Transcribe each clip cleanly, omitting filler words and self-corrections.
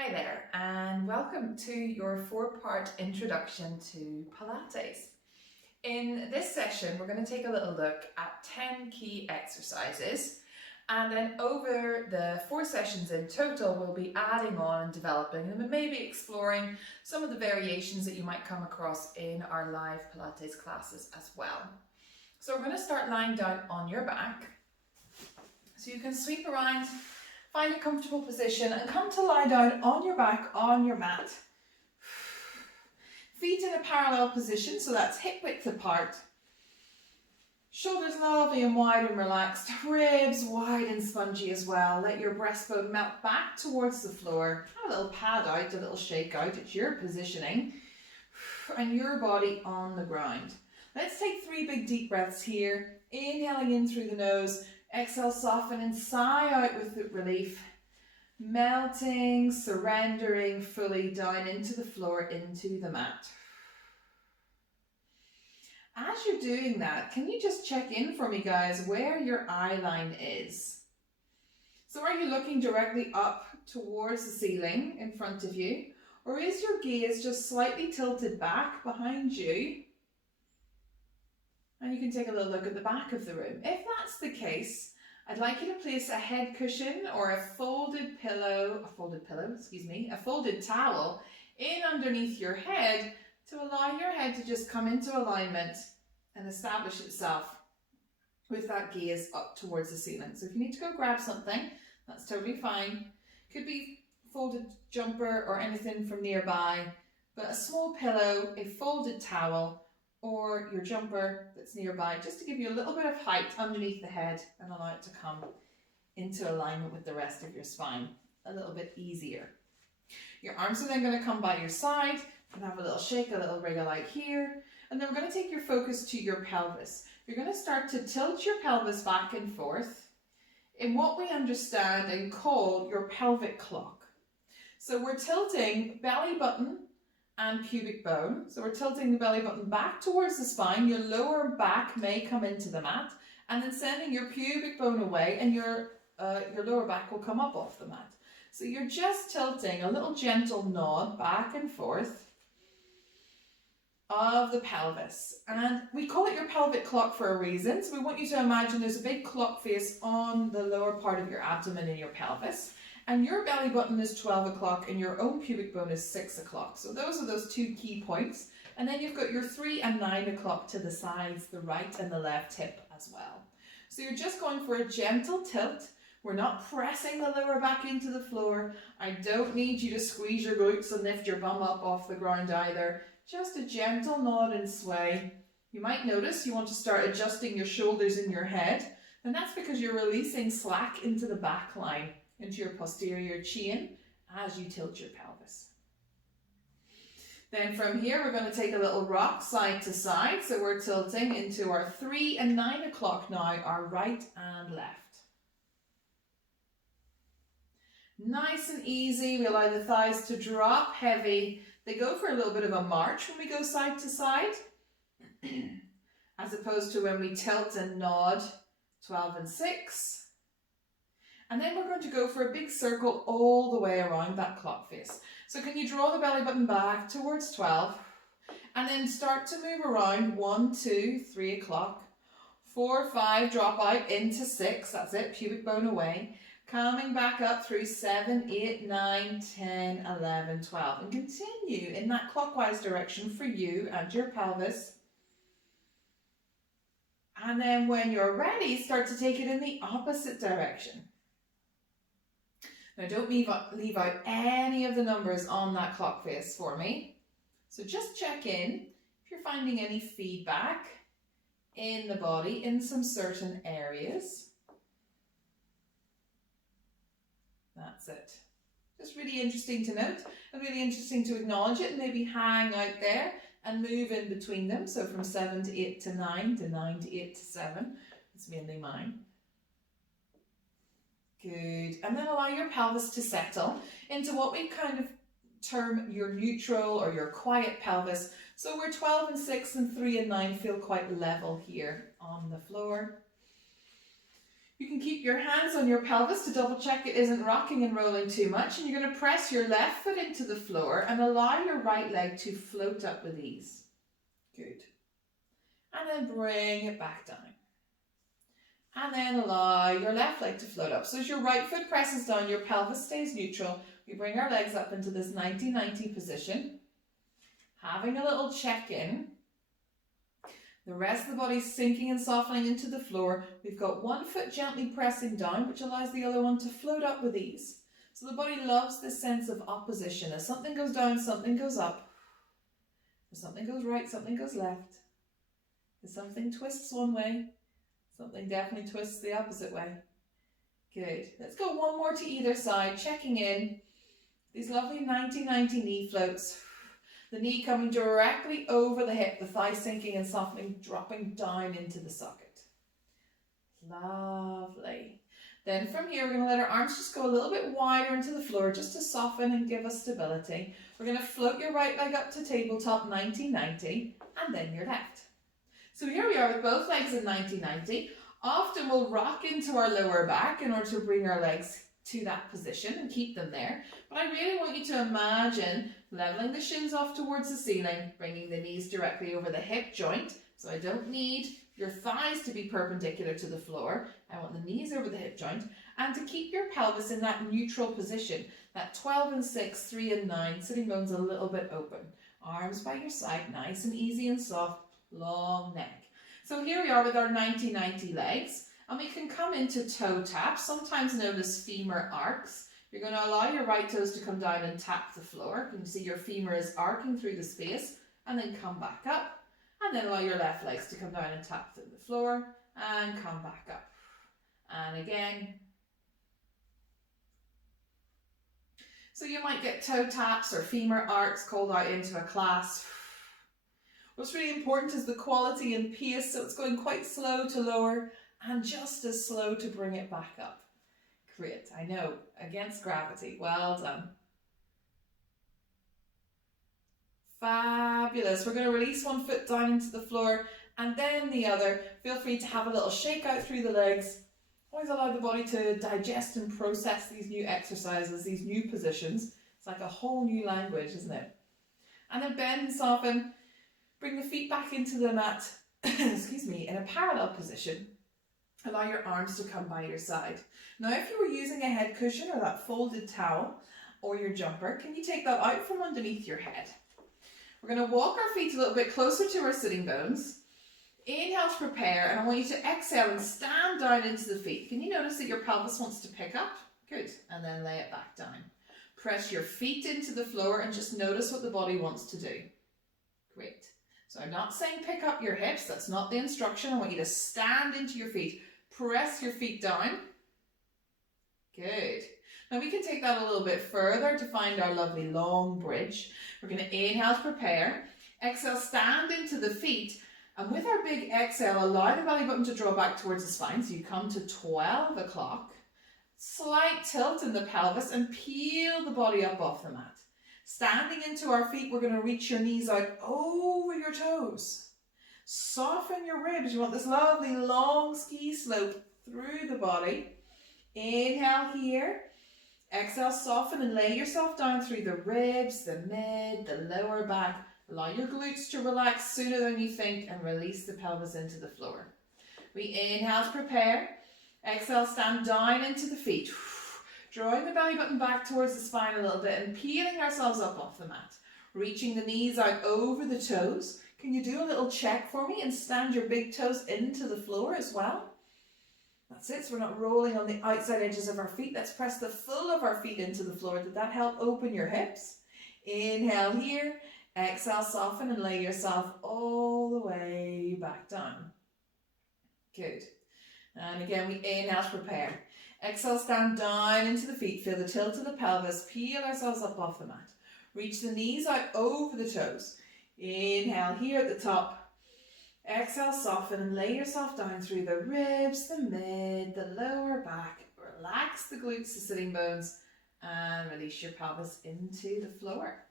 Hi there, and welcome to your 4-part introduction to Pilates. In this session, we're going to take a little look at 10 key exercises, and then over the 4 sessions in total, we'll be adding on and developing them and maybe exploring some of the variations that you might come across in our live Pilates classes as well. So we're going to start lying down on your back, so you can sweep around. Find a comfortable position and come to lie down on your back on your mat. Feet in a parallel position, so that's hip width apart. Shoulders lovely and wide and relaxed. Ribs wide and spongy as well. Let your breastbone melt back towards the floor. Have a little pad out, a little shake out. It's your positioning. And your body on the ground. Let's take 3 big deep breaths here. Inhaling in through the nose. Exhale, soften and sigh out with the relief. Melting, surrendering fully down into the floor, into the mat. As you're doing that, can you just check in for me, guys, where your eye line is? So are you looking directly up towards the ceiling in front of you? Or is your gaze just slightly tilted back behind you? And you can take a little look at the back of the room. If that's the case, I'd like you to place a head cushion or a folded towel in underneath your head to allow your head to just come into alignment and establish itself with that gaze up towards the ceiling. So if you need to go grab something, that's totally fine. Could be folded jumper or anything from nearby, but a small pillow, a folded towel, or your jumper that's nearby, just to give you a little bit of height underneath the head and allow it to come into alignment with the rest of your spine a little bit easier. Your arms are then going to come by your side. You can have a little shake, a little wriggle out here, and then we're going to take your focus to your pelvis. You're going to start to tilt your pelvis back and forth in what we understand and call your pelvic clock. So we're tilting belly button and pubic bone. So we're tilting the belly button back towards the spine. Your lower back may come into the mat, and then sending your pubic bone away, and your lower back will come up off the mat. So you're just tilting a little gentle nod back and forth of the pelvis. And we call it your pelvic clock for a reason. So we want you to imagine there's a big clock face on the lower part of your abdomen in your pelvis. And your belly button is 12 o'clock and your own pubic bone is 6 o'clock. So those are those 2 key points. And then you've got your 3 and 9 o'clock to the sides, the right and the left hip as well. So you're just going for a gentle tilt. We're not pressing the lower back into the floor. I don't need you to squeeze your glutes and lift your bum up off the ground either. Just a gentle nod and sway. You might notice you want to start adjusting your shoulders in your head. And that's because you're releasing slack into the back line, into your posterior chin as you tilt your pelvis. Then from here, we're going to take a little rock side to side. So we're tilting into our 3 and 9 o'clock now, our right and left. Nice and easy. We allow the thighs to drop heavy. They go for a little bit of a march when we go side to side, as opposed to when we tilt and nod, 12 and 6. And then we're going to go for a big circle all the way around that clock face. So can you draw the belly button back towards 12 and then start to move around 1, 2, 3 o'clock, 4, 5, drop out into 6, that's it, pubic bone away, coming back up through 7, 8, 9, 10, 11, 12 and continue in that clockwise direction for you and your pelvis. And then when you're ready, start to take it in the opposite direction. Now don't leave out any of the numbers on that clock face for me. So just check in if you're finding any feedback in the body in some certain areas. That's it. Just really interesting to note and really interesting to acknowledge it and maybe hang out there and move in between them. So from 7 to 8 to 9 to 9 to 8 to 7. It's mainly mine. Good. And then allow your pelvis to settle into what we kind of term your neutral or your quiet pelvis. So we're 12 and 6 and 3 and 9 feel quite level here on the floor. You can keep your hands on your pelvis to double check it isn't rocking and rolling too much, and you're going to press your left foot into the floor and allow your right leg to float up with ease. Good. And then bring it back down. And then allow your left leg to float up. So as your right foot presses down, your pelvis stays neutral. We bring our legs up into this 90-90 position. Having a little check-in. The rest of the body sinking and softening into the floor. We've got one foot gently pressing down, which allows the other one to float up with ease. So the body loves this sense of opposition. As something goes down, something goes up. As something goes right, something goes left. As something twists one way, something definitely twists the opposite way. Good. Let's go one more to either side, checking in. These lovely 90-90 knee floats. The knee coming directly over the hip, the thigh sinking and softening, dropping down into the socket. Lovely. Then from here, we're going to let our arms just go a little bit wider into the floor just to soften and give us stability. We're going to float your right leg up to tabletop 90-90 and then your left. So here we are with both legs in 90-90. Often we'll rock into our lower back in order to bring our legs to that position and keep them there. But I really want you to imagine leveling the shins off towards the ceiling, bringing the knees directly over the hip joint. So I don't need your thighs to be perpendicular to the floor. I want the knees over the hip joint. And to keep your pelvis in that neutral position, that 12 and 6, 3 and 9, sitting bones a little bit open. Arms by your side, nice and easy and soft, long neck. So here we are with our 90-90 legs. And we can come into toe taps, sometimes known as femur arcs. You're going to allow your right toes to come down and tap the floor. You can see your femur is arcing through the space and then come back up. And then allow your left legs to come down and tap through the floor and come back up. And again. So you might get toe taps or femur arcs called out into a class. What's really important is the quality and pace, so it's going quite slow to lower and just as slow to bring it back up. Great, I know, against gravity, well done. Fabulous, we're going to release one foot down into the floor and then the other. Feel free to have a little shake out through the legs. Always allow the body to digest and process these new exercises, these new positions. It's like a whole new language, isn't it? And then bend and soften. Bring the feet back into the mat, excuse me, in a parallel position. Allow your arms to come by your side. Now, if you were using a head cushion or that folded towel or your jumper, can you take that out from underneath your head? We're going to walk our feet a little bit closer to our sitting bones. Inhale to prepare, and I want you to exhale and stand down into the feet. Can you notice that your pelvis wants to pick up? Good. And then lay it back down. Press your feet into the floor and just notice what the body wants to do. Great. So I'm not saying pick up your hips. That's not the instruction. I want you to stand into your feet. Press your feet down. Good. Now we can take that a little bit further to find our lovely long bridge. We're going to inhale to prepare. Exhale, stand into the feet. And with our big exhale, allow the belly button to draw back towards the spine. So you come to 12 o'clock. Slight tilt in the pelvis and peel the body up off the mat. Standing into our feet, we're going to reach your knees out over your toes. Soften your ribs. You want this lovely long ski slope through the body. Inhale here. Exhale, soften and lay yourself down through the ribs, the mid, the lower back. Allow your glutes to relax sooner than you think and release the pelvis into the floor. We inhale to prepare. Exhale, stand down into the feet. Drawing the belly button back towards the spine a little bit and peeling ourselves up off the mat. Reaching the knees out over the toes. Can you do a little check for me and stand your big toes into the floor as well? That's it, so we're not rolling on the outside edges of our feet. Let's press the full of our feet into the floor. Did that help open your hips? Inhale here. Exhale, soften and lay yourself all the way back down. Good. And again, we inhale to prepare. Exhale, stand down into the feet. Feel the tilt of the pelvis. Peel ourselves up off the mat. Reach the knees out over the toes. Inhale here at the top. Exhale, soften and lay yourself down through the ribs, the mid, the lower back. Relax the glutes, the sitting bones, and release your pelvis into the floor.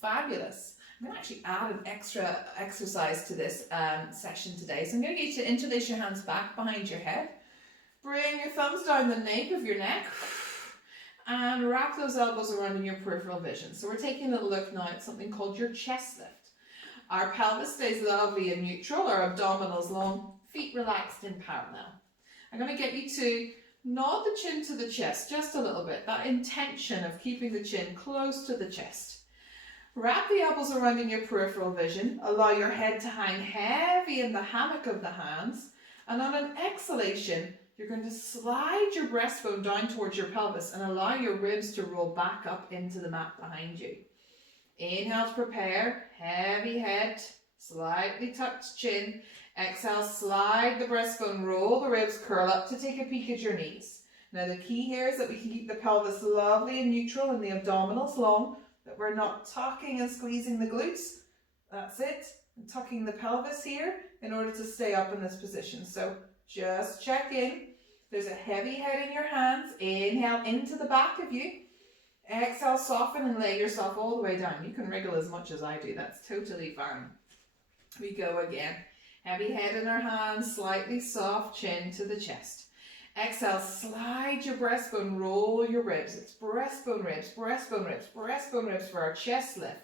Fabulous. I'm going to actually add an extra exercise to this session today. So I'm going to get you to interlace your hands back behind your head. Bring your thumbs down the nape of your neck and wrap those elbows around in your peripheral vision. So we're taking a little look now at something called your chest lift. Our pelvis stays lovely and neutral, our abdominals long, feet relaxed in parallel. I'm going to get you to nod the chin to the chest just a little bit, that intention of keeping the chin close to the chest. Wrap the elbows around in your peripheral vision, allow your head to hang heavy in the hammock of the hands, and on an exhalation, you're going to slide your breastbone down towards your pelvis and allow your ribs to roll back up into the mat behind you. Inhale to prepare, heavy head, slightly tucked chin. Exhale, slide the breastbone, roll the ribs, curl up to take a peek at your knees. Now the key here is that we can keep the pelvis lovely and neutral and the abdominals long, that we're not tucking and squeezing the glutes. That's it. And tucking the pelvis here in order to stay up in this position. So just check in. There's a heavy head in your hands. Inhale into the back of you. Exhale, soften and lay yourself all the way down. You can wriggle as much as I do. That's totally fine. We go again. Heavy head in our hands, slightly soft chin to the chest. Exhale, slide your breastbone, roll your ribs. It's breastbone ribs, breastbone ribs, breastbone ribs for our chest lift.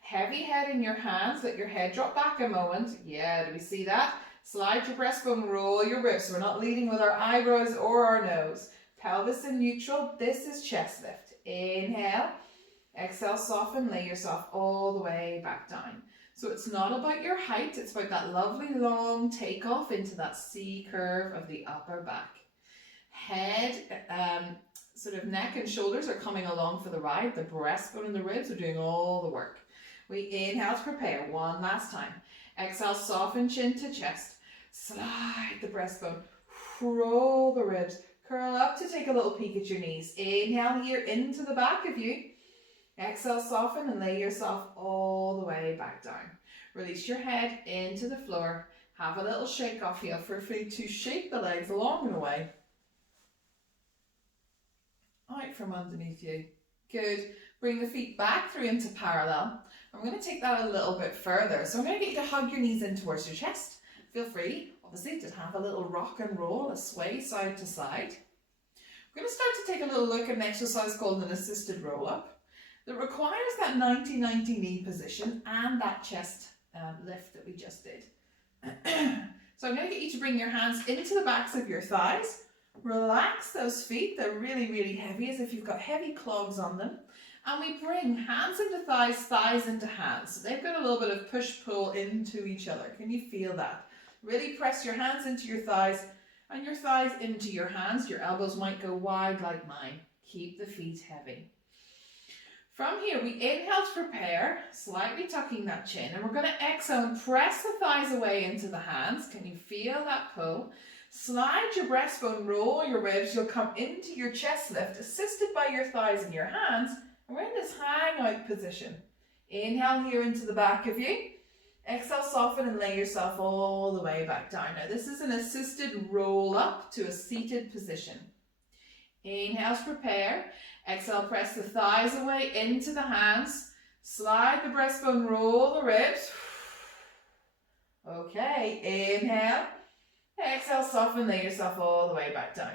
Heavy head in your hands, let your head drop back a moment. Yeah, do we see that? Slide your breastbone, roll your ribs. So we're not leading with our eyebrows or our nose. Pelvis in neutral, this is chest lift. Inhale, exhale, soften, lay yourself all the way back down. So it's not about your height, it's about that lovely long takeoff into that C curve of the upper back. Head, sort of neck and shoulders are coming along for the ride. The breastbone and the ribs are doing all the work. We inhale to prepare, one last time. Exhale, soften chin to chest. Slide the breastbone, roll the ribs. Curl up to take a little peek at your knees. Inhale here into the back of you. Exhale, soften and lay yourself all the way back down. Release your head into the floor. Have a little shake off here. Feel free to shake the legs along and away. Out from underneath you. Good. Bring the feet back through into parallel. I'm going to take that a little bit further. So I'm going to get you to hug your knees in towards your chest. Feel free, obviously, to have a little rock and roll, a sway side to side. We're going to start to take a little look at an exercise called an assisted roll-up that requires that 90-90 knee position and that chest lift that we just did. So I'm going to get you to bring your hands into the backs of your thighs. Relax those feet. They're really, really heavy, as if you've got heavy clogs on them. And we bring hands into thighs, thighs into hands. So they've got a little bit of push-pull into each other. Can you feel that? Really press your hands into your thighs and your thighs into your hands. Your elbows might go wide like mine. Keep the feet heavy. From here, we inhale to prepare, slightly tucking that chin. And we're going to exhale and press the thighs away into the hands. Can you feel that pull? Slide your breastbone, roll your ribs. You'll come into your chest lift, assisted by your thighs and your hands. And we're in this hang out position. Inhale here into the back of you. Exhale, soften and lay yourself all the way back down. Now this is an assisted roll up to a seated position. Inhale to prepare. Exhale, press the thighs away into the hands. Slide the breastbone, roll the ribs. Okay, inhale. Exhale, soften, lay yourself all the way back down.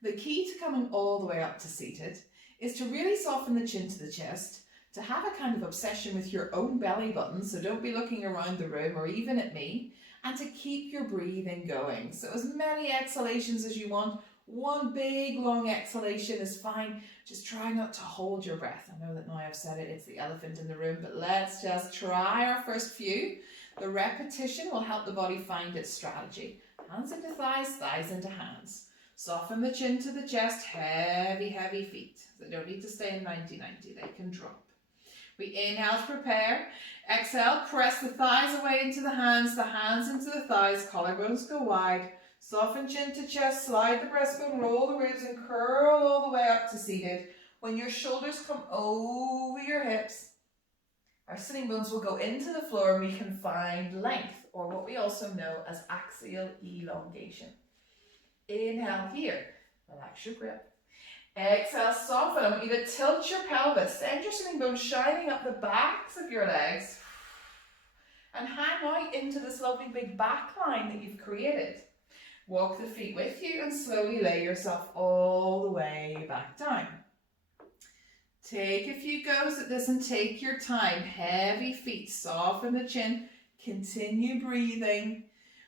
The key to coming all the way up to seated is to really soften the chin to the chest, to have a kind of obsession with your own belly button, so don't be looking around the room or even at me, and to keep your breathing going. So as many exhalations as you want. One big long exhalation is fine. Just try not to hold your breath. I know that now I've said it, it's the elephant in the room, but let's just try our first few. The repetition will help the body find its strategy. Hands into thighs, thighs into hands. Soften the chin to the chest, heavy, heavy feet. They don't need to stay in 90-90, they can drop. We inhale to prepare. Exhale, press the thighs away into the hands into the thighs, collarbones go wide. Soften chin to chest, slide the breastbone, roll the ribs and curl all the way up to seated. When your shoulders come over your hips, our sitting bones will go into the floor and we can find length, or what we also know as axial elongation. Inhale here, relax your grip. Exhale, soften. I want you to tilt your pelvis, send your sitting bones shining up the backs of your legs and hang out into this lovely big back line that you've created. Walk the feet with you and slowly lay yourself all the way back down. Take a few goes at this and take your time. Heavy feet, soften the chin, continue breathing.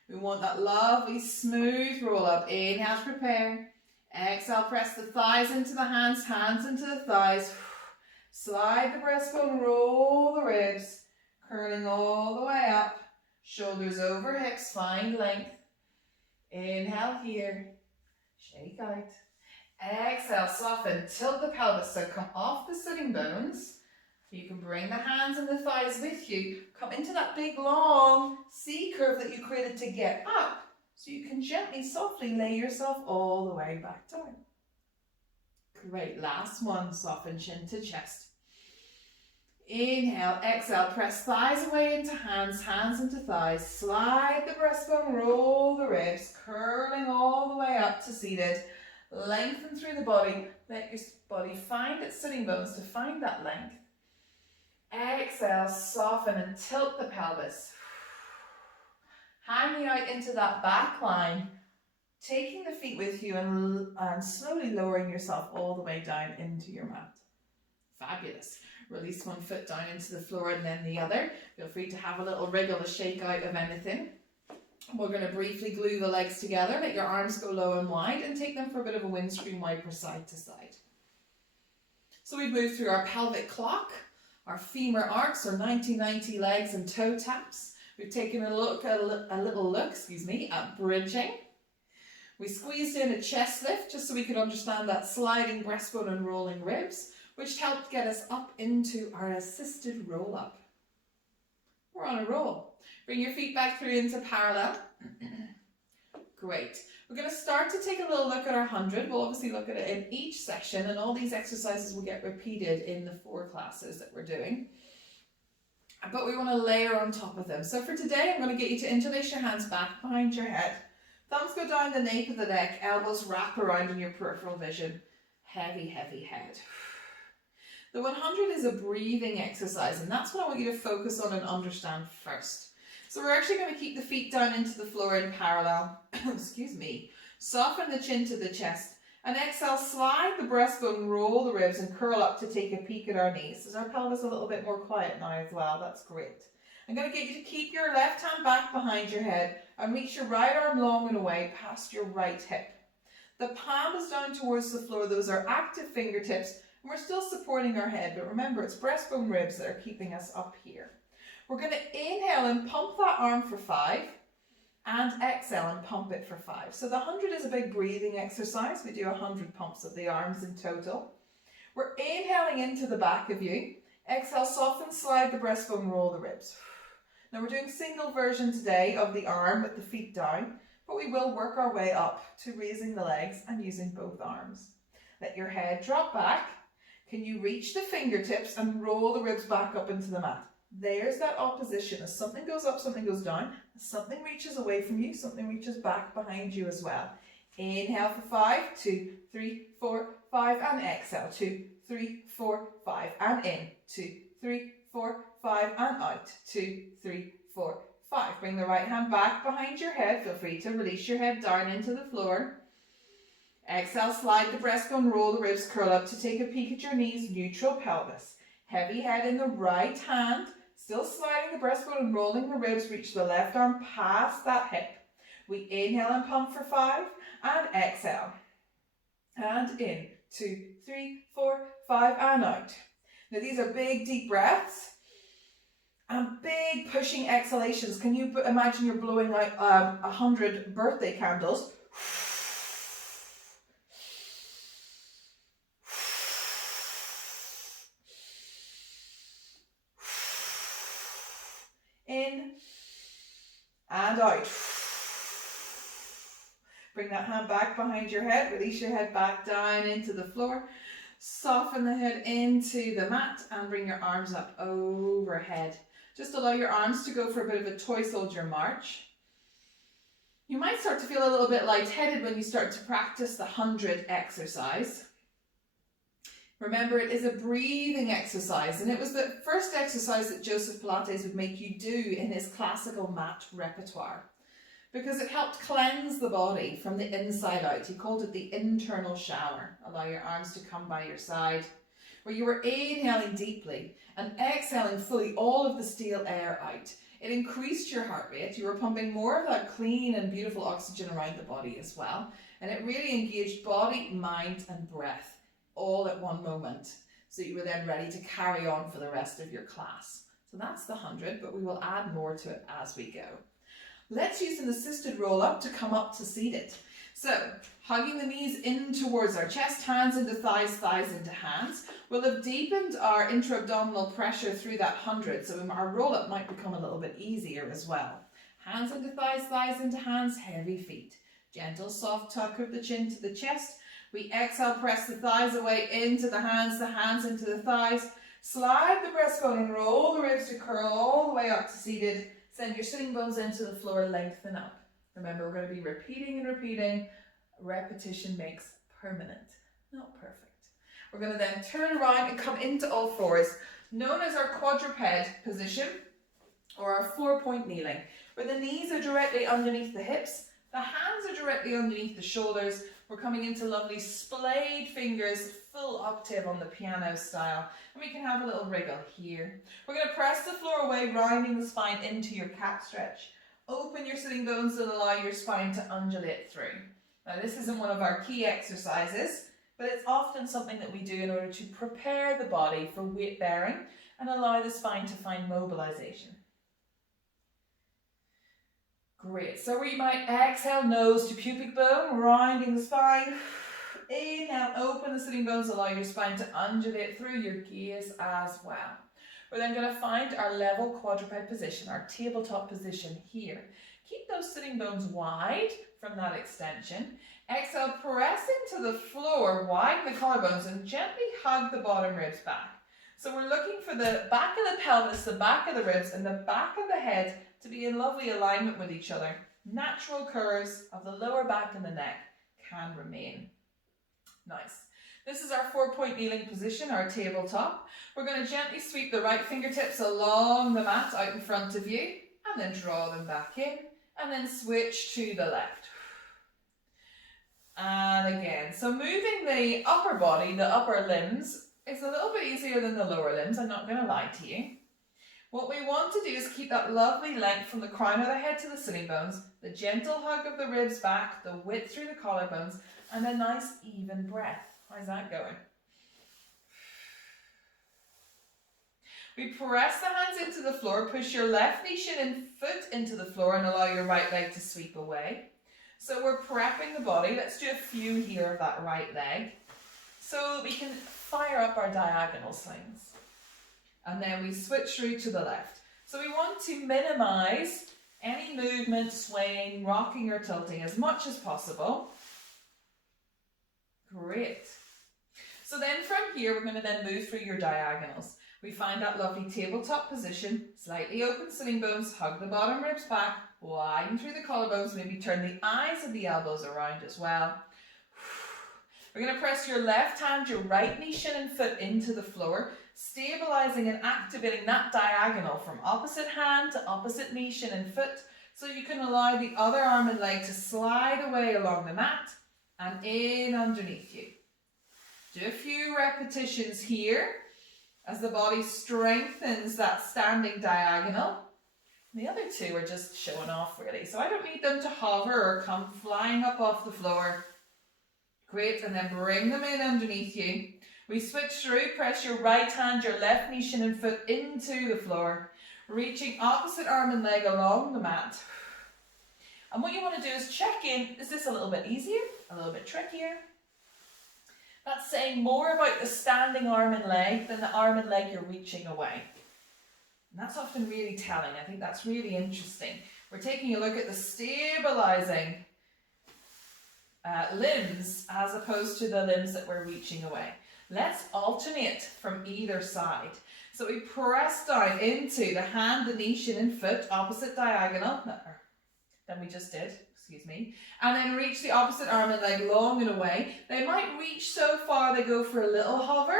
We want that lovely smooth roll up. Inhale to prepare. Exhale, press the thighs into the hands, hands into the thighs. Slide the breastbone, roll the ribs, curling all the way up. Shoulders over hips, find length. Inhale here, shake out. Exhale, soften, tilt the pelvis, so come off the sitting bones. You can bring the hands and the thighs with you. Come into that big long C curve that you created to get up, so you can gently, softly lay yourself all the way back down. Great, last one, soften chin to chest. Inhale, exhale, press thighs away into hands, hands into thighs. Slide the breastbone, roll the ribs, curling all the way up to seated. Lengthen through the body. Let your body find its sitting bones to find that length. Exhale, soften and tilt the pelvis. Hanging out into that back line. Taking the feet with you and slowly lowering yourself all the way down into your mat. Fabulous. Release one foot down into the floor and then the other. Feel free to have a little wriggle, a shake out of anything. We're going to briefly glue the legs together. Let your arms go low and wide and take them for a bit of a windscreen wiper side to side. So we've moved through our pelvic clock, our femur arcs, our 90-90 legs and toe taps. We've taken a little look at bridging. We squeezed in a chest lift just so we could understand that sliding breastbone and rolling ribs, which helped get us up into our assisted roll up. We're on a roll. Bring your feet back through into parallel. Great. We're going to start to take a little look at our 100. We'll obviously look at it in each session, and all these exercises will get repeated in the 4 classes that we're doing. But we want to layer on top of them. So for today, I'm going to get you to interlace your hands back behind your head. Thumbs go down the nape of the neck, elbows wrap around in your peripheral vision. Heavy, heavy head. The 100 is a breathing exercise, and that's what I want you to focus on and understand first. So we're actually going to keep the feet down into the floor in parallel. Excuse me. Soften the chin to the chest. And exhale, slide the breastbone, roll the ribs and curl up to take a peek at our knees. Is our pelvis a little bit more quiet now as well? That's great. I'm going to get you to keep your left hand back behind your head and reach your right arm long and away past your right hip. The palm is down towards the floor. Those are active fingertips. And we're still supporting our head, but remember it's breastbone ribs that are keeping us up here. We're going to inhale and pump that arm for 5 and exhale and pump it for 5. So the 100 is a big breathing exercise. We do 100 pumps of the arms in total. We're inhaling into the back of you. Exhale, soften, slide the breastbone, roll the ribs. Now we're doing single version today of the arm with the feet down, but we will work our way up to raising the legs and using both arms. Let your head drop back. Can you reach the fingertips and roll the ribs back up into the mat? There's that opposition. As something goes up, something goes down. As something reaches away from you, something reaches back behind you as well. Inhale for 5, 2, 3, 4, 5, and exhale. 2, 3, 4, 5, and in. 2, 3, 4, 5, and out. 2, 3, 4, 5. Bring the right hand back behind your head. Feel free to release your head down into the floor. Exhale, slide the breastbone, roll the ribs, curl up to take a peek at your knees, neutral pelvis. Heavy head in the right hand. Still sliding the breastbone and rolling the ribs, reach the left arm past that hip. We inhale and pump for 5 and exhale. And in, 2, 3, 4, 5 and out. Now these are big deep breaths and big pushing exhalations. Can you imagine you're blowing out 100 birthday candles? In and out. Bring that hand back behind your head. Release your head back down into the floor. Soften the head into the mat and bring your arms up overhead. Just allow your arms to go for a bit of a toy soldier march. You might start to feel a little bit lightheaded when you start to practice the 100 exercise. Remember, it is a breathing exercise, and it was the first exercise that Joseph Pilates would make you do in his classical mat repertoire. because it helped cleanse the body from the inside out. He called it the internal shower. Allow your arms to come by your side, where you were inhaling deeply and exhaling fully all of the stale air out. It increased your heart rate. You were pumping more of that clean and beautiful oxygen around the body as well. And it really engaged body, mind and breath all at one moment. So you were then ready to carry on for the rest of your class. So that's the 100, but we will add more to it as we go. Let's use an assisted roll up to come up to seated. So hugging the knees in towards our chest, hands into thighs, thighs into hands. We'll have deepened our intra-abdominal pressure through that 100, so our roll up might become a little bit easier as well. Hands into thighs, thighs into hands, heavy feet. Gentle soft tuck of the chin to the chest. We exhale, press the thighs away into the hands into the thighs. Slide the breastbone and roll the ribs to curl all the way up to seated. Send your sitting bones into the floor, lengthen up. Remember, we're going to be repeating and repeating. Repetition makes permanent, not perfect. We're going to then turn around and come into all fours, known as our quadruped position or our 4-point kneeling, where the knees are directly underneath the hips, the hands are directly underneath the shoulders. We're coming into lovely splayed fingers, full octave on the piano style. And we can have a little wriggle here. We're going to press the floor away, rounding the spine into your cat stretch. Open your sitting bones and allow your spine to undulate through. Now this isn't one of our key exercises, but it's often something that we do in order to prepare the body for weight bearing and allow the spine to find mobilization. Great, so we might exhale, nose to pubic bone, rounding the spine. Inhale, open the sitting bones, allow your spine to undulate through your gaze as well. We're then going to find our level quadruped position, our tabletop position here. Keep those sitting bones wide from that extension. Exhale, press into the floor, widen the collarbones and gently hug the bottom ribs back. So we're looking for the back of the pelvis, the back of the ribs and the back of the head to be in lovely alignment with each other. Natural curves of the lower back and the neck can remain. Nice. This is our 4-point kneeling position, our tabletop. We're going to gently sweep the right fingertips along the mat out in front of you and then draw them back in and then switch to the left. And again, so moving the upper body, the upper limbs, is a little bit easier than the lower limbs, I'm not going to lie to you. What we want to do is keep that lovely length from the crown of the head to the sitting bones, the gentle hug of the ribs back, the width through the collarbones, and a nice even breath. How's that going? We press the hands into the floor, push your left knee, shin and foot into the floor and allow your right leg to sweep away. So we're prepping the body. Let's do a few here of that right leg so that we can fire up our diagonal slings. And then we switch through to the left. So we want to minimize any movement, swaying, rocking or tilting as much as possible. Great. So then from here, we're going to then move through your diagonals. We find that lovely tabletop position, slightly open sitting bones, hug the bottom ribs back, widen through the collarbones, maybe turn the eyes of the elbows around as well. We're going to press your left hand, your right knee, shin and foot into the floor, stabilizing and activating that diagonal from opposite hand to opposite knee, shin and foot, so you can allow the other arm and leg to slide away along the mat and in underneath you. Do a few repetitions here as the body strengthens that standing diagonal. The other two are just showing off really, so I don't need them to hover or come flying up off the floor. Great, and then bring them in underneath you. We switch through, press your right hand, your left knee, shin and foot into the floor, reaching opposite arm and leg along the mat. And what you want to do is check in, is this a little bit easier, a little bit trickier? That's saying more about the standing arm and leg than the arm and leg you're reaching away. And that's often really telling. I think that's really interesting. We're taking a look at the stabilizing limbs as opposed to the limbs that we're reaching away. Let's alternate from either side. So we press down into the hand, the knee, shin and foot, opposite diagonal, than we just did, excuse me, and then reach the opposite arm and leg long and away. They might reach so far they go for a little hover.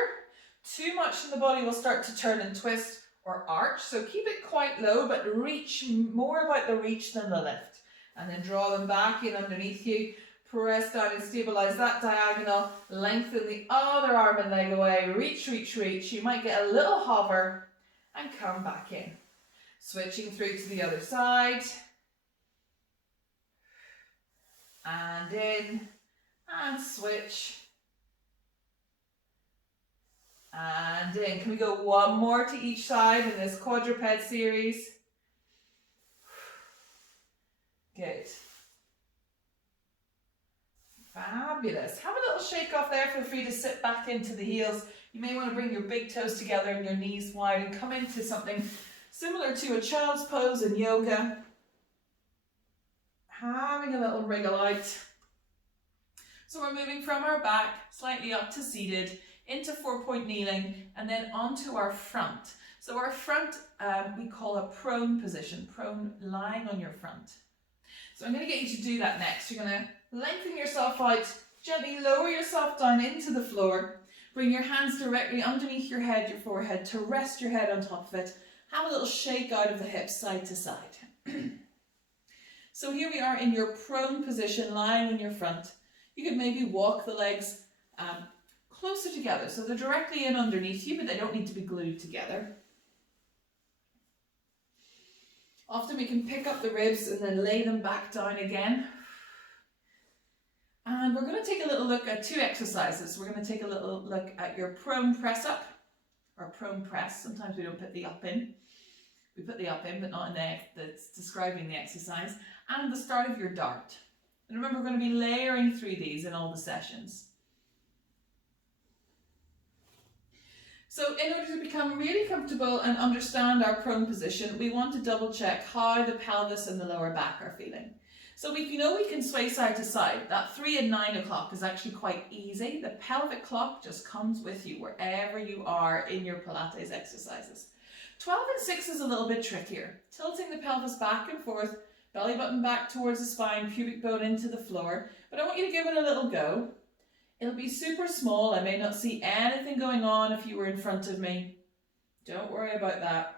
Too much and the body will start to turn and twist or arch, so keep it quite low, but reach, more about the reach than the lift. And then draw them back in underneath you. Press down and stabilize that diagonal. Lengthen the other arm and leg away. Reach, reach, reach. You might get a little hover and come back in. Switching through to the other side. And in. And switch. And in. Can we go one more to each side in this quadruped series? Good. Fabulous. Have a little shake off there. Feel free to sit back into the heels. You may want to bring your big toes together and your knees wide and come into something similar to a child's pose in yoga. Having a little wriggle out. So we're moving from our back slightly up to seated, into 4-point kneeling, and then onto our front. So our front we call a prone position, prone, lying on your front. So I'm going to get you to do that next. You're going to lengthen yourself out, gently lower yourself down into the floor. Bring your hands directly underneath your head, your forehead, to rest your head on top of it. Have a little shake out of the hips side to side. So here we are in your prone position, lying in your front. You could maybe walk the legs closer together, so they're directly in underneath you, but they don't need to be glued together. Often we can pick up the ribs and then lay them back down again. And we're going to take a little look at two exercises. We're going to take a little look at your prone press up, or prone press. Sometimes we don't put the up in. We put the up in, but not in that's describing the exercise. And the start of your dart. And remember, we're going to be layering through these in all the sessions. So in order to become really comfortable and understand our prone position, we want to double check how the pelvis and the lower back are feeling. So we can sway side to side. That 3 and 9 o'clock is actually quite easy. The pelvic clock just comes with you wherever you are in your Pilates exercises. 12 and 6 is a little bit trickier. Tilting the pelvis back and forth, belly button back towards the spine, pubic bone into the floor. But I want you to give it a little go. It'll be super small. I may not see anything going on if you were in front of me. Don't worry about that.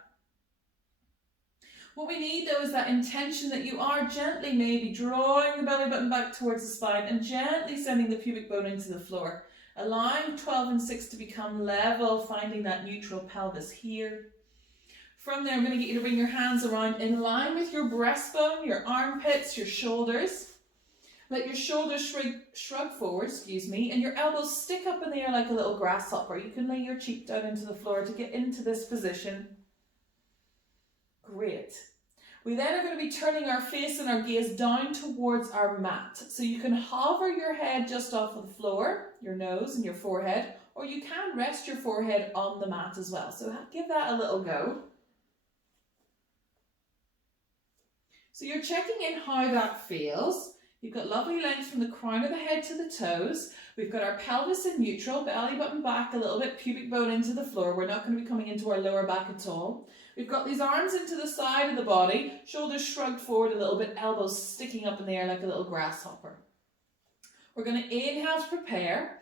What we need though is that intention that you are gently maybe drawing the belly button back towards the spine and gently sending the pubic bone into the floor. Allowing 12 and 6 to become level, finding that neutral pelvis here. From there, I'm going to get you to bring your hands around in line with your breastbone, your armpits, your shoulders. Let your shoulders shrug forward, and your elbows stick up in the air like a little grasshopper. You can lay your cheek down into the floor to get into this position. Great. We then are going to be turning our face and our gaze down towards our mat. So you can hover your head just off of the floor, your nose and your forehead, or you can rest your forehead on the mat as well. So give that a little go. So you're checking in how that feels. You've got lovely length from the crown of the head to the toes. We've got our pelvis in neutral, belly button back a little bit, pubic bone into the floor. We're not going to be coming into our lower back at all. We've got these arms into the side of the body, shoulders shrugged forward a little bit, elbows sticking up in the air like a little grasshopper. We're going to inhale to prepare,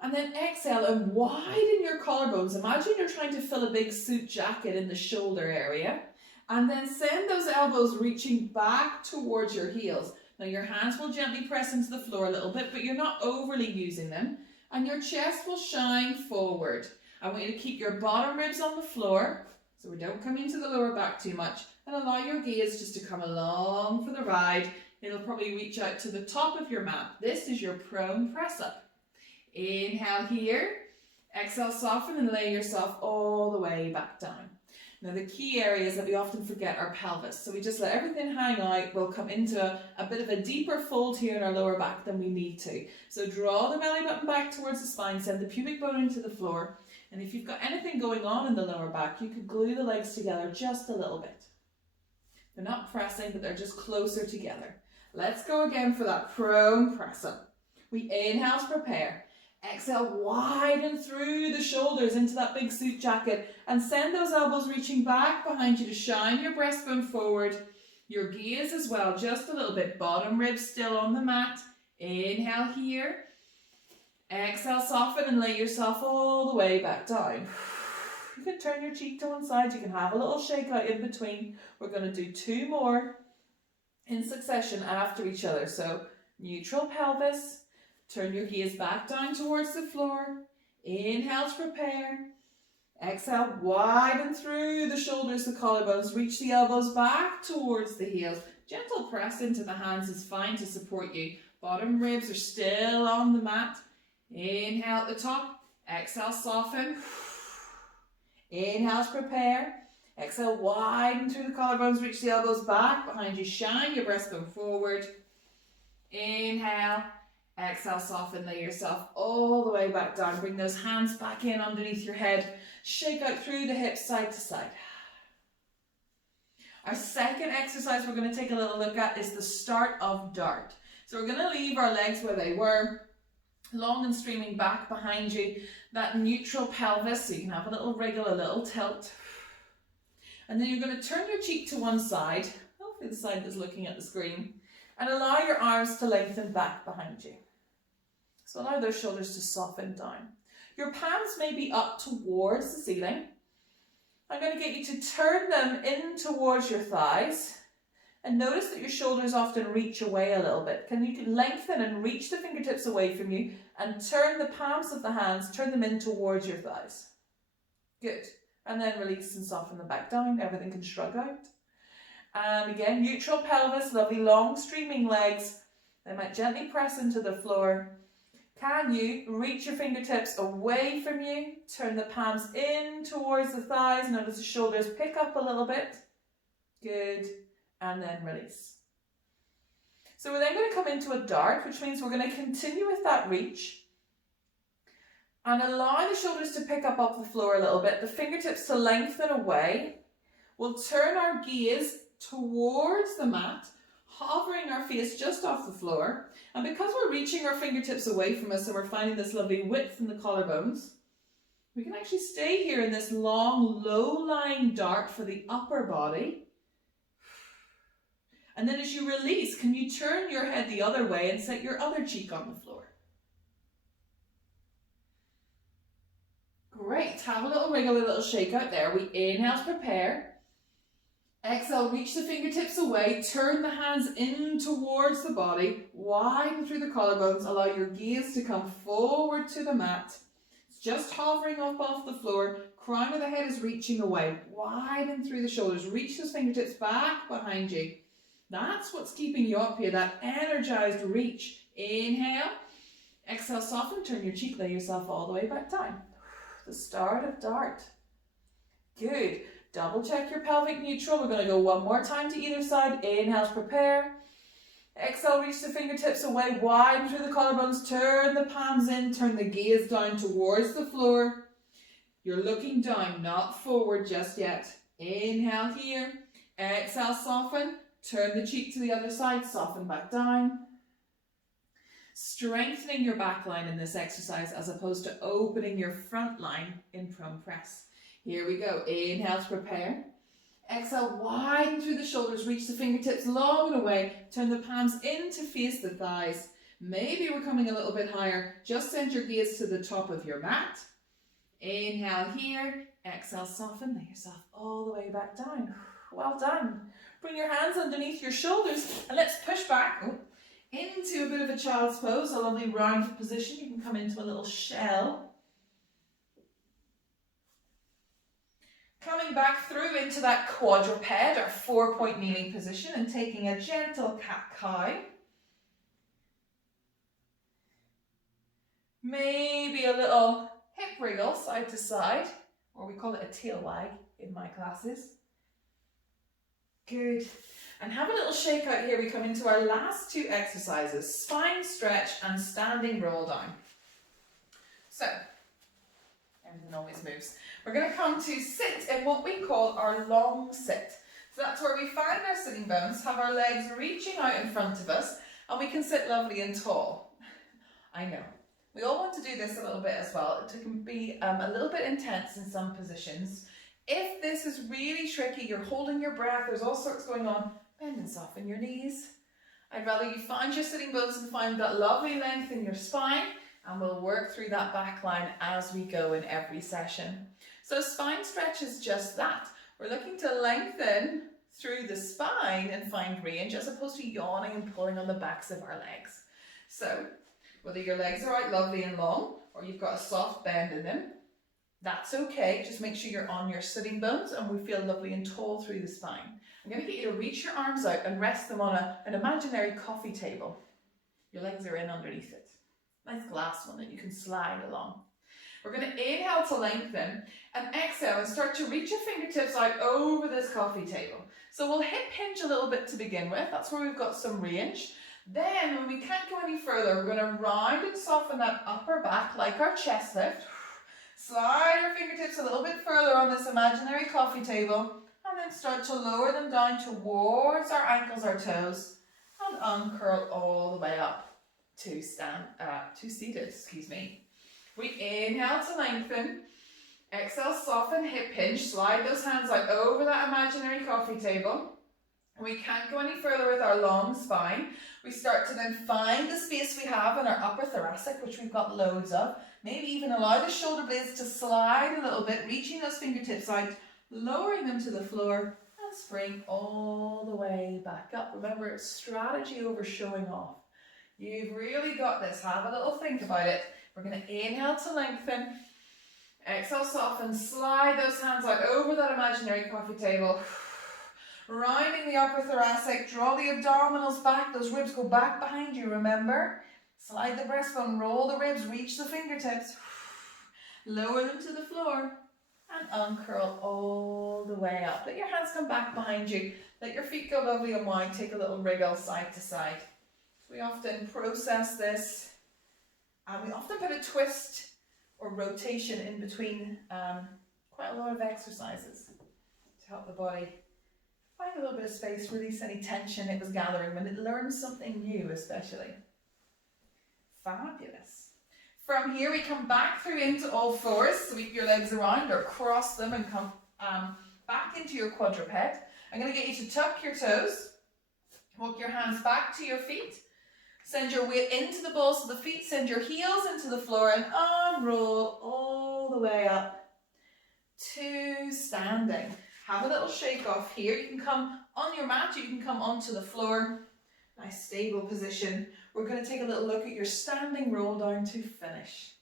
and then exhale and widen your collarbones. Imagine you're trying to fill a big suit jacket in the shoulder area, and then send those elbows reaching back towards your heels. Now your hands will gently press into the floor a little bit, but you're not overly using them. And your chest will shine forward. I want you to keep your bottom ribs on the floor, so we don't come into the lower back too much. And allow your gaze just to come along for the ride. It'll probably reach out to the top of your mat. This is your prone press up. Inhale here. Exhale, soften and lay yourself all the way back down. Now the key areas that we often forget are pelvis. So we just let everything hang out. We'll come into a bit of a deeper fold here in our lower back than we need to. So draw the belly button back towards the spine, send the pubic bone into the floor. And if you've got anything going on in the lower back, you could glue the legs together just a little bit. They're not pressing, but they're just closer together. Let's go again for that prone press up. We inhale to prepare. Exhale, widen through the shoulders into that big suit jacket and send those elbows reaching back behind you to shine your breastbone forward. Your gaze as well, just a little bit. Bottom ribs still on the mat. Inhale here. Exhale, soften and lay yourself all the way back down. You can turn your cheek to one side. You can have a little shake out in between. We're going to do 2 more. in succession after each other. So neutral pelvis, turn your gaze back down towards the floor. Inhale to prepare. Exhale, widen through the shoulders, the collarbones. Reach the elbows back towards the heels. Gentle press into the hands is fine to support you. Bottom ribs are still on the mat. Inhale at the top. Exhale, soften. Inhale to prepare. Exhale, widen through the collarbones. Reach the elbows back behind you. Shine your breastbone forward. Inhale. Exhale, soften, lay yourself all the way back down. Bring those hands back in underneath your head. Shake out through the hips side to side. Our second exercise we're going to take a little look at is the start of dart. So we're going to leave our legs where they were, long and streaming back behind you. That neutral pelvis, so you can have a little wriggle, a little tilt. And then you're going to turn your cheek to one side, hopefully the side that's looking at the screen, and allow your arms to lengthen back behind you. So allow those shoulders to soften down. Your palms may be up towards the ceiling. I'm going to get you to turn them in towards your thighs. And notice that your shoulders often reach away a little bit. You can lengthen and reach the fingertips away from you and turn the palms of the hands, turn them in towards your thighs. Good. And then release and soften them back down. Everything can shrug out. And again, neutral pelvis, lovely long streaming legs. They might gently press into the floor. Can you reach your fingertips away from you? Turn the palms in towards the thighs. Notice the shoulders pick up a little bit. Good. And then release. So we're then going to come into a dart, which means we're going to continue with that reach. And allow the shoulders to pick up off the floor a little bit. The fingertips to lengthen away. We'll turn our gaze towards the mat, hovering our face just off the floor. And because we're reaching our fingertips away from us and we're finding this lovely width in the collarbones, we can actually stay here in this long, low-lying dart for the upper body. And then as you release, can you turn your head the other way and set your other cheek on the floor? Great. Have a little wriggle, a little shake out there. We inhale to prepare. Exhale, reach the fingertips away, turn the hands in towards the body, widen through the collarbones, allow your gaze to come forward to the mat. It's just hovering up off the floor, crown of the head is reaching away, widen through the shoulders, reach those fingertips back behind you. That's what's keeping you up here, that energized reach. Inhale, exhale, soften, turn your cheek, lay yourself all the way back down. The start of dart. Good. Double check your pelvic neutral. We're going to go one more time to either side. Inhale to prepare. Exhale, reach the fingertips away, widen through the collarbones, turn the palms in, turn the gaze down towards the floor. You're looking down, not forward just yet. Inhale here. Exhale, soften. Turn the cheek to the other side, soften back down. Strengthening your back line in this exercise as opposed to opening your front line in prone press. Here we go. Inhale to prepare. Exhale, widen through the shoulders, reach the fingertips long and away. Turn the palms in to face the thighs. Maybe we're coming a little bit higher. Just send your gaze to the top of your mat. Inhale here. Exhale, soften. Lay yourself all the way back down. Well done. Bring your hands underneath your shoulders and let's push back into a bit of a child's pose, a lovely rounded position. You can come into a little shell. Coming back through into that quadruped or 4-point kneeling position and taking a gentle cat-cow. Maybe a little hip wriggle side to side, or we call it a tail wag in my classes. Good. And have a little shake out here. We come into our last two exercises, spine stretch and standing roll down. So, everything always moves. We're going to come to sit in what we call our long sit. So that's where we find our sitting bones, have our legs reaching out in front of us, and we can sit lovely and tall. I know. We all want to do this a little bit as well. It can be a little bit intense in some positions. If this is really tricky, you're holding your breath, there's all sorts going on, bend and soften your knees. I'd rather you find your sitting bones and find that lovely length in your spine, and we'll work through that back line as we go in every session. So spine stretch is just that. We're looking to lengthen through the spine and find range, as opposed to yawning and pulling on the backs of our legs. So whether your legs are out lovely and long or you've got a soft bend in them, that's okay. Just make sure you're on your sitting bones and we feel lovely and tall through the spine. I'm going to get you to reach your arms out and rest them on an imaginary coffee table. Your legs are in underneath it. Nice glass one that you can slide along. We're going to inhale to lengthen and exhale and start to reach your fingertips out over this coffee table. So we'll hip hinge a little bit to begin with. That's where we've got some range. Then when we can't go any further, we're going to round and soften that upper back like our chest lift. Slide your fingertips a little bit further on this imaginary coffee table and then start to lower them down towards our ankles, our toes, and uncurl all the way up to seated, We inhale to lengthen, exhale, soften, hip hinge, slide those hands out over that imaginary coffee table. We can't go any further with our long spine. We start to then find the space we have in our upper thoracic, which we've got loads of. Maybe even allow the shoulder blades to slide a little bit, reaching those fingertips out, lowering them to the floor, and spring all the way back up. Remember, it's strategy over showing off. You've really got this. Have a little think about it. We're going to inhale to lengthen, exhale, soften, slide those hands out over that imaginary coffee table. Rounding the upper thoracic, draw the abdominals back, those ribs go back behind you, remember? Slide the breastbone, roll the ribs, reach the fingertips, lower them to the floor, and uncurl all the way up. Let your hands come back behind you, let your feet go lovely and wide, take a little wriggle side to side. We often process this, and we often put a twist or rotation in between quite a lot of exercises to help the body find a little bit of space, release any tension it was gathering when it learns something new, especially. Fabulous. From here, we come back through into all fours. Sweep your legs around or cross them and come back into your quadruped. I'm going to get you to tuck your toes. Walk your hands back to your feet. Send your weight into the balls of the feet. Send your heels into the floor and unroll all the way up to standing. Have a little shake off here. You can come on your mat, you can come onto the floor. Nice stable position. We're going to take a little look at your standing roll down to finish.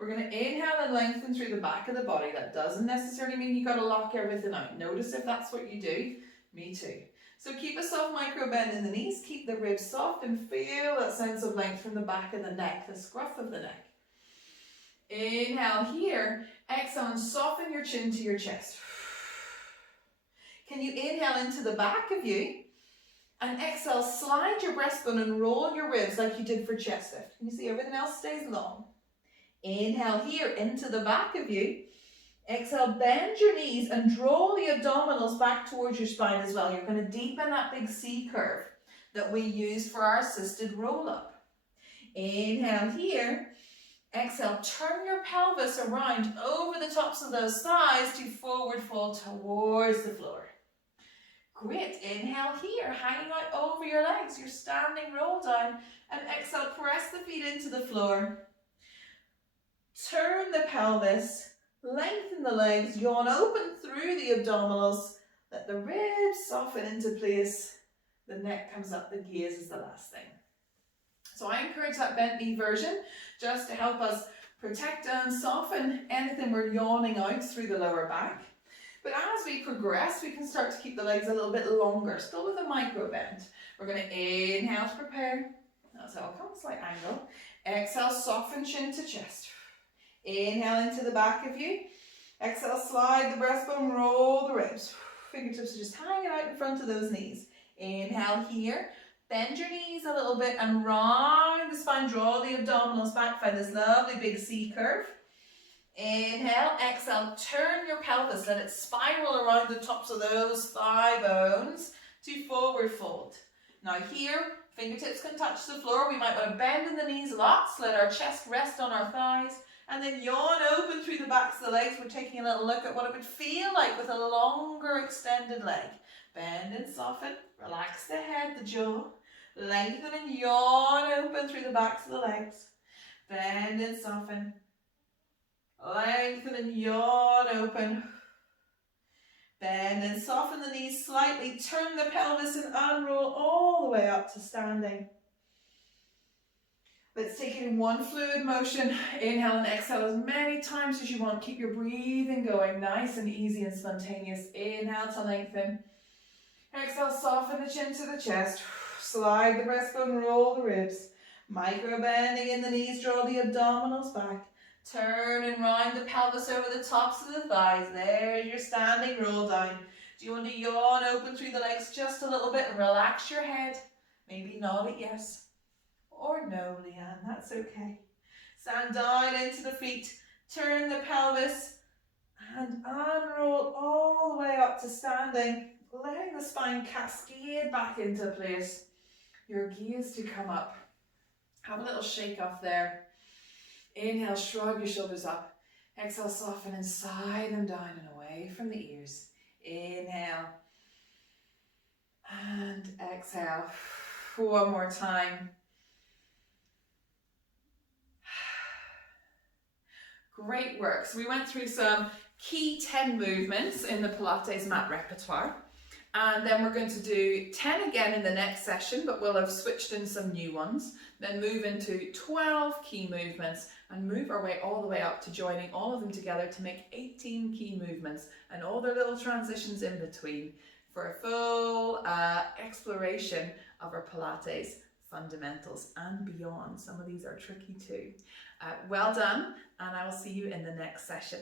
We're going to inhale and lengthen through the back of the body. That doesn't necessarily mean you've got to lock everything out. Notice if that's what you do. Me too. So keep a soft micro bend in the knees. Keep the ribs soft and feel that sense of length from the back of the neck, the scruff of the neck. Inhale here. Exhale and soften your chin to your chest. Can you inhale into the back of you and exhale, slide your breastbone and roll your ribs like you did for chest lift. Can you see everything else stays long? Inhale here into the back of you. Exhale, bend your knees and draw the abdominals back towards your spine as well. You're going to deepen that big C curve that we use for our assisted roll up. Inhale here. Exhale, turn your pelvis around over the tops of those thighs to forward fold towards the floor. Great. Inhale here, hanging out over your legs, your standing roll down, and exhale, press the feet into the floor. Turn the pelvis, lengthen the legs, yawn open through the abdominals, let the ribs soften into place, the neck comes up, the gaze is the last thing. So I encourage that bent knee version just to help us protect and soften anything we're yawning out through the lower back. But as we progress, we can start to keep the legs a little bit longer, still with a micro bend. We're going to inhale to prepare. That's how it comes, slight angle. Exhale, soften chin to chest. Inhale into the back of you. Exhale, slide the breastbone, roll the ribs. Fingertips are just hanging out in front of those knees. Inhale here. Bend your knees a little bit and round the spine. Draw the abdominals back. Find this lovely big C curve. Inhale, exhale, turn your pelvis. Let it spiral around the tops of those thigh bones to forward fold. Now here, fingertips can touch the floor. We might want to bend in the knees lots. Let our chest rest on our thighs. And then yawn open through the backs of the legs. We're taking a little look at what it would feel like with a longer extended leg. Bend and soften. Relax the head, the jaw. Lengthen and yawn open through the backs of the legs. Bend and soften. Lengthen and yawn open. Bend and soften the knees slightly. Turn the pelvis and unroll all the way up to standing. Let's take it in one fluid motion. Inhale and exhale as many times as you want. Keep your breathing going nice and easy and spontaneous. Inhale to lengthen. Exhale, soften the chin to the chest. Slide the breastbone, roll the ribs. Micro bending in the knees, draw the abdominals back. Turn and round the pelvis over the tops of the thighs. There's your standing roll down. Do you want to yawn, open through the legs just a little bit and relax your head? Maybe nod it yes or no, Leanne, that's okay. Stand down into the feet, turn the pelvis and unroll all the way up to standing, letting the spine cascade back into place. Your gaze to come up. Have a little shake off there. Inhale, shrug your shoulders up. Exhale, soften and sigh them down and away from the ears. Inhale. And exhale. One more time. Great work. So we went through some key 10 movements in the Pilates mat repertoire. And then we're going to do 10 again in the next session, but we'll have switched in some new ones. Then move into 12 key movements and move our way all the way up to joining all of them together to make 18 key movements and all their little transitions in between for a full exploration of our Pilates fundamentals and beyond. Some of these are tricky too. Well done, and I will see you in the next session.